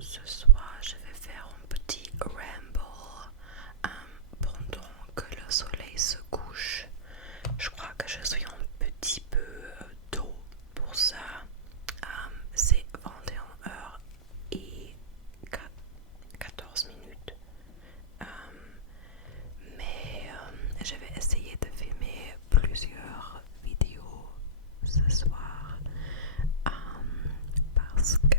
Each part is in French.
ce soir je vais faire un petit ramble pendant que le soleil se couche. Je crois que je suis un petit peu tôt pour ça. C'est 21h et 14 minutes. Mais je vais essayer de filmer plusieurs vidéos ce soir parce que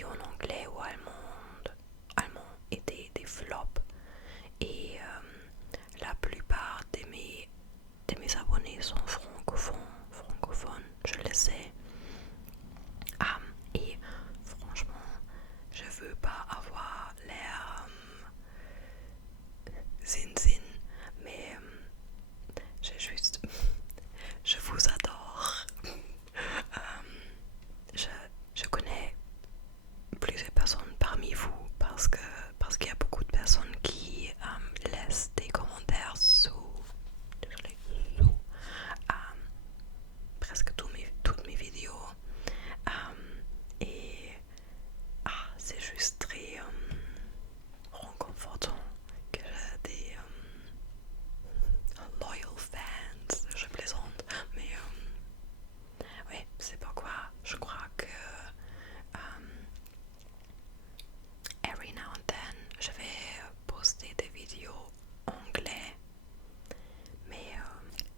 vidéos en anglais ou allemand étaient des flops. Et la plupart de mes abonnés sont francophones, je le sais. Et franchement, je veux pas avoir l'air zin, mais je vous adore. Je connais plusieurs personnes parmi vous parce qu'il y a beaucoup de personnes qui laissent des commentaires sous presque toutes mes vidéos. Et c'est juste très réconfortant que j'ai des loyal fans, je plaisante, mais oui, c'est pourquoi je crois que every now and then je vais poster des vidéos anglais, mais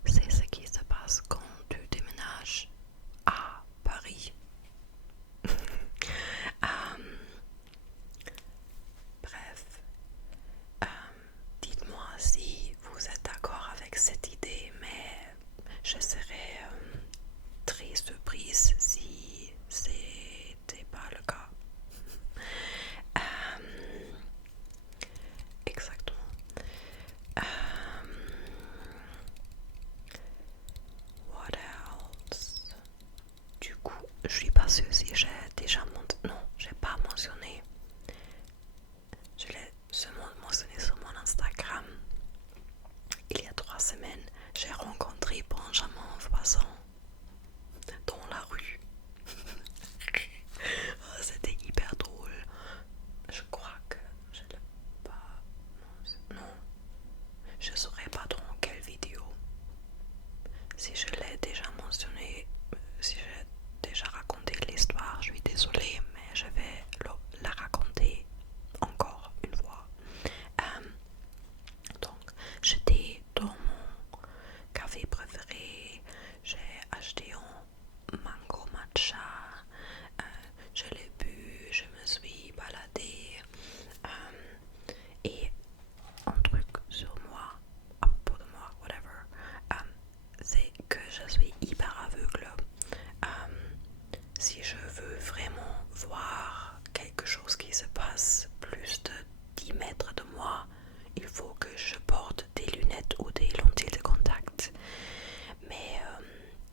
c'est ce qui se passe quand tu déménages à Paris. Bref, dites-moi si vous êtes d'accord avec cette idée, mais je serais très surprise si c'était pas le cas. Exactement. What else? Du coup, je suis pas sûre si j'ai déjà non, j'ai pas mentionné. Je l'ai seulement mentionné sur mon Instagram. Il y a 3 semaines, j'ai rencontré Benjamin Voisin dans la rue. C'était hyper drôle. Je crois que je l'ai pas mentionné. Non, je saurais pas dans quelle vidéo. Si je l'ai déjà mentionné, si j'ai déjà raconté l'histoire, je suis désolée, mais je vais la raconter encore une fois. Donc, j'étais dans mon café préféré, j'ai acheté un mango matcha, je l'ai bu, je me suis baladée, et un truc sur moi, à propos de moi, whatever, c'est que je suis hyper aveugle. Si je veux vraiment voir quelque chose qui se passe plus de 10 mètres de moi, il faut que je porte des lunettes ou des lentilles de contact. Mais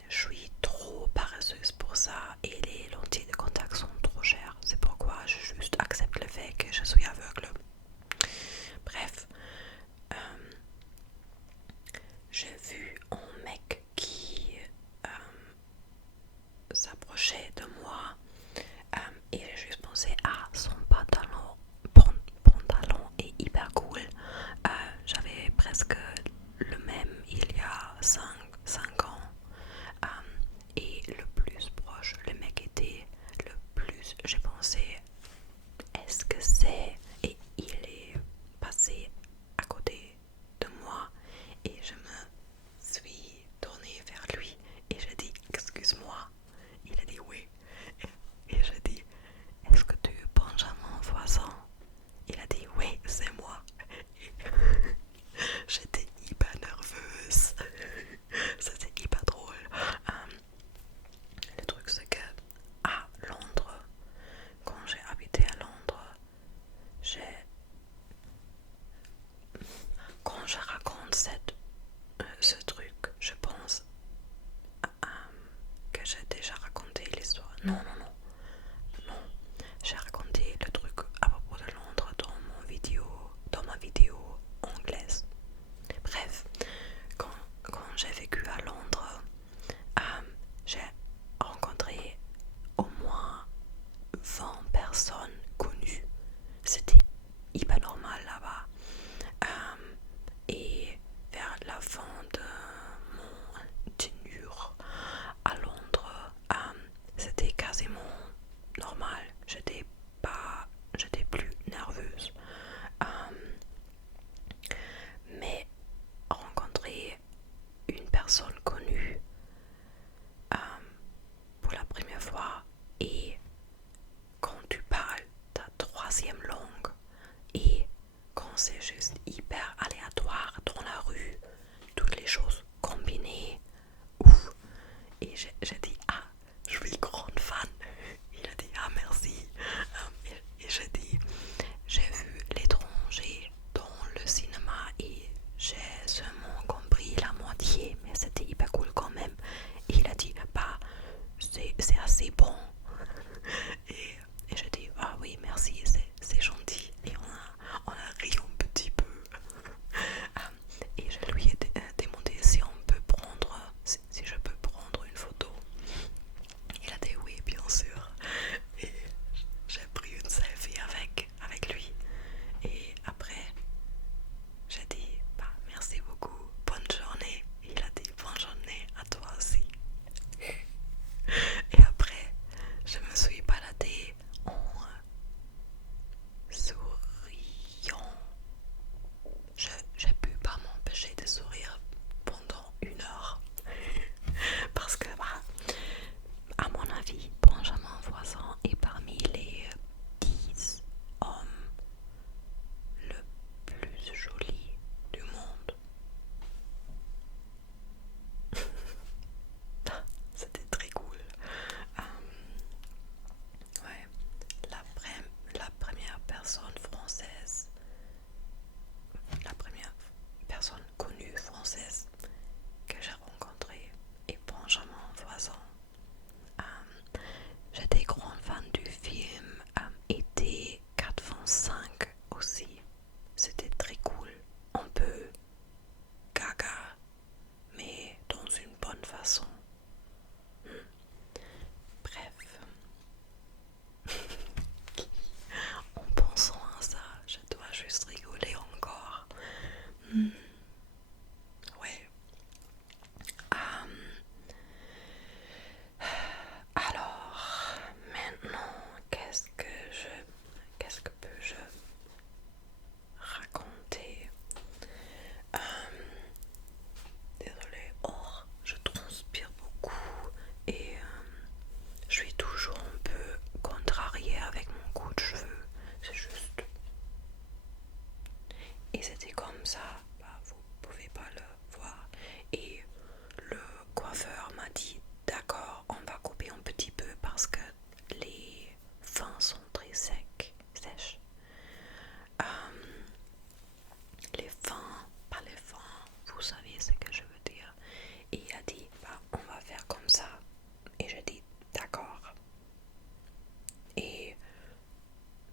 je suis trop paresseuse pour ça et les lentilles de contact sont trop chères. C'est pourquoi je juste accepte le fait que je suis aveugle. Bref, j'ai vu un mec qui s'approchait de moi et j'ai juste pensé son pantalon est hyper cool. J'avais presque le même il y a 5 ans, et le plus proche le mec était, le plus j'ai pensé est-ce que c'est, et il est passé à côté de moi et je me suis tournée vers lui et je dis excuse-moi. Il a dit oui et je dis est-ce que tu es Benjamin Voisin? Il a dit oui, c'est moi. J'étais hyper nerveuse. C'était hyper drôle. Le truc c'est que à Londres, quand j'ai habité à Londres, quand je raconte ce truc, je pense que j'ai déjà raconté l'histoire. Non, j'ai raconté le truc à propos de Londres dans ma vidéo anglaise. Bref, quand j'ai vécu à Londres, j'ai rencontré au moins 20 personnes connues. C'était hyper normal là-bas. Et vers la fin de mon tenure à Londres, c'était quasiment normal. J'étais plus nerveuse. Mais rencontrer une personne connue pour la première fois, et quand tu parles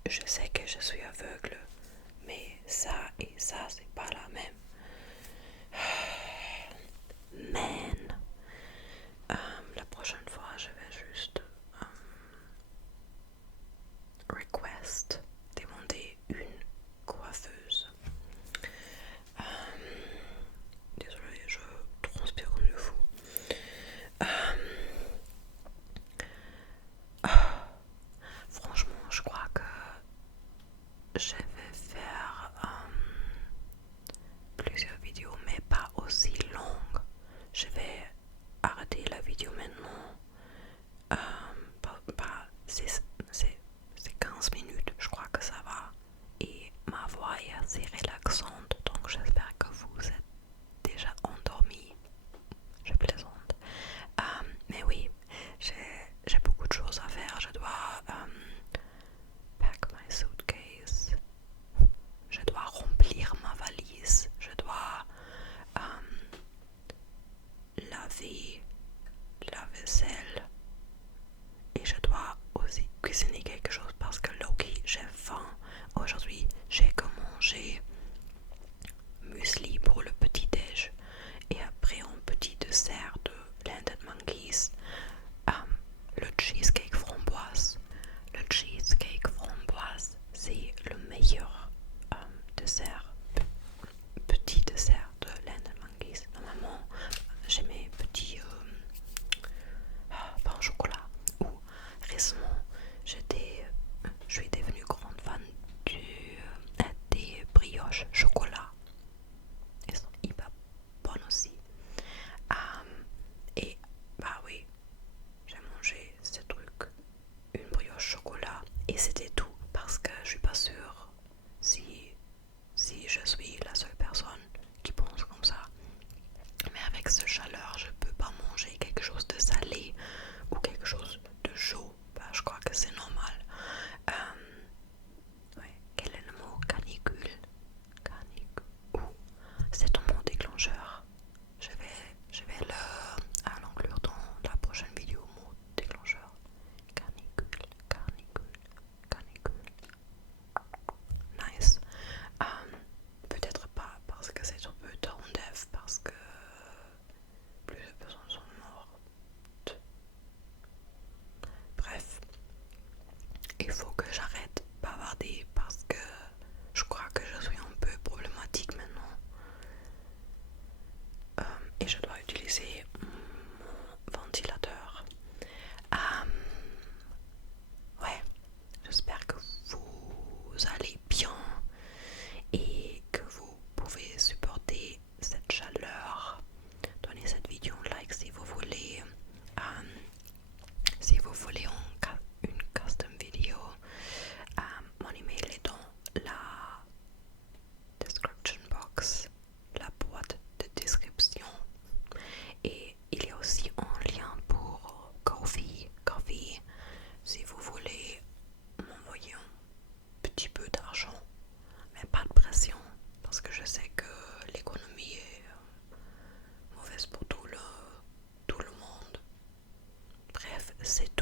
je sais que je suis aveugle, mais ça et ça, c'est pas la même. Man, la prochaine fois, je vais juste demander une coiffeuse. Désolée, je transpire comme le fou. Franchement, je crois que je vais faire plusieurs vidéos, mais pas aussi longues. Je vais arrêter la vidéo maintenant. C'est 15 minutes, je crois que ça va. Et ma voix est assez relaxante, donc j'espère que vous êtes déjà endormis. Je plaisante. Mais oui, j'ai beaucoup de choses à faire. Je dois pack my suitcase. Je dois remplir ma valise. Je dois laver la vaisselle. Et je dois aussi cuisiner quelque chose parce que Loki, j'ai faim. Aujourd'hui, j'ai mangé muesli pour le petit déj. Et après, en petit dessert de Landed Monkeys, le cheesecake framboise. Le cheesecake framboise, c'est le meilleur dessert, petit dessert de Landed Monkeys. Normalement, j'ai mes petits pain au chocolat. Ou récemment, je suis devenue grande fan des brioches chocolat. Elles sont hyper bonnes aussi. Et bah oui, j'ai mangé ce truc, une brioche chocolat, et c'était tout parce que je suis pas sûre si je suis la seule personne qui pense comme ça. Mais avec ce chaleur, je peux pas manger quelque chose de salé ou quelque chose de chaud. Bah, je crois que c'est normal. Ouais. Quel est le mot? Canicule. Canicule. C'est ton mot déclencheur. Je vais l'inclure dans la prochaine vidéo. Mot déclencheur. Canicule, canicule, canicule. Nice. Peut-être pas parce que c'est un peu tone deaf, parce que plusieurs personnes sont mortes. Bref, il faut que j'arrête de bavarder parce que je crois que je suis un peu problématique maintenant. Et je dois utiliser mon ventilateur. Ouais, j'espère que vous allez bien et que vous pouvez supporter cette chaleur. Donnez cette vidéo un like si vous voulez. Si vous voulez une custom vidéo, mon email est dans la description box, la boîte de description. Et il y a aussi un lien pour Ko-fi. Si vous voulez m'envoyer un petit peu d'argent, mais pas de pression, parce que je sais que l'économie est mauvaise pour tout le monde. Bref, c'est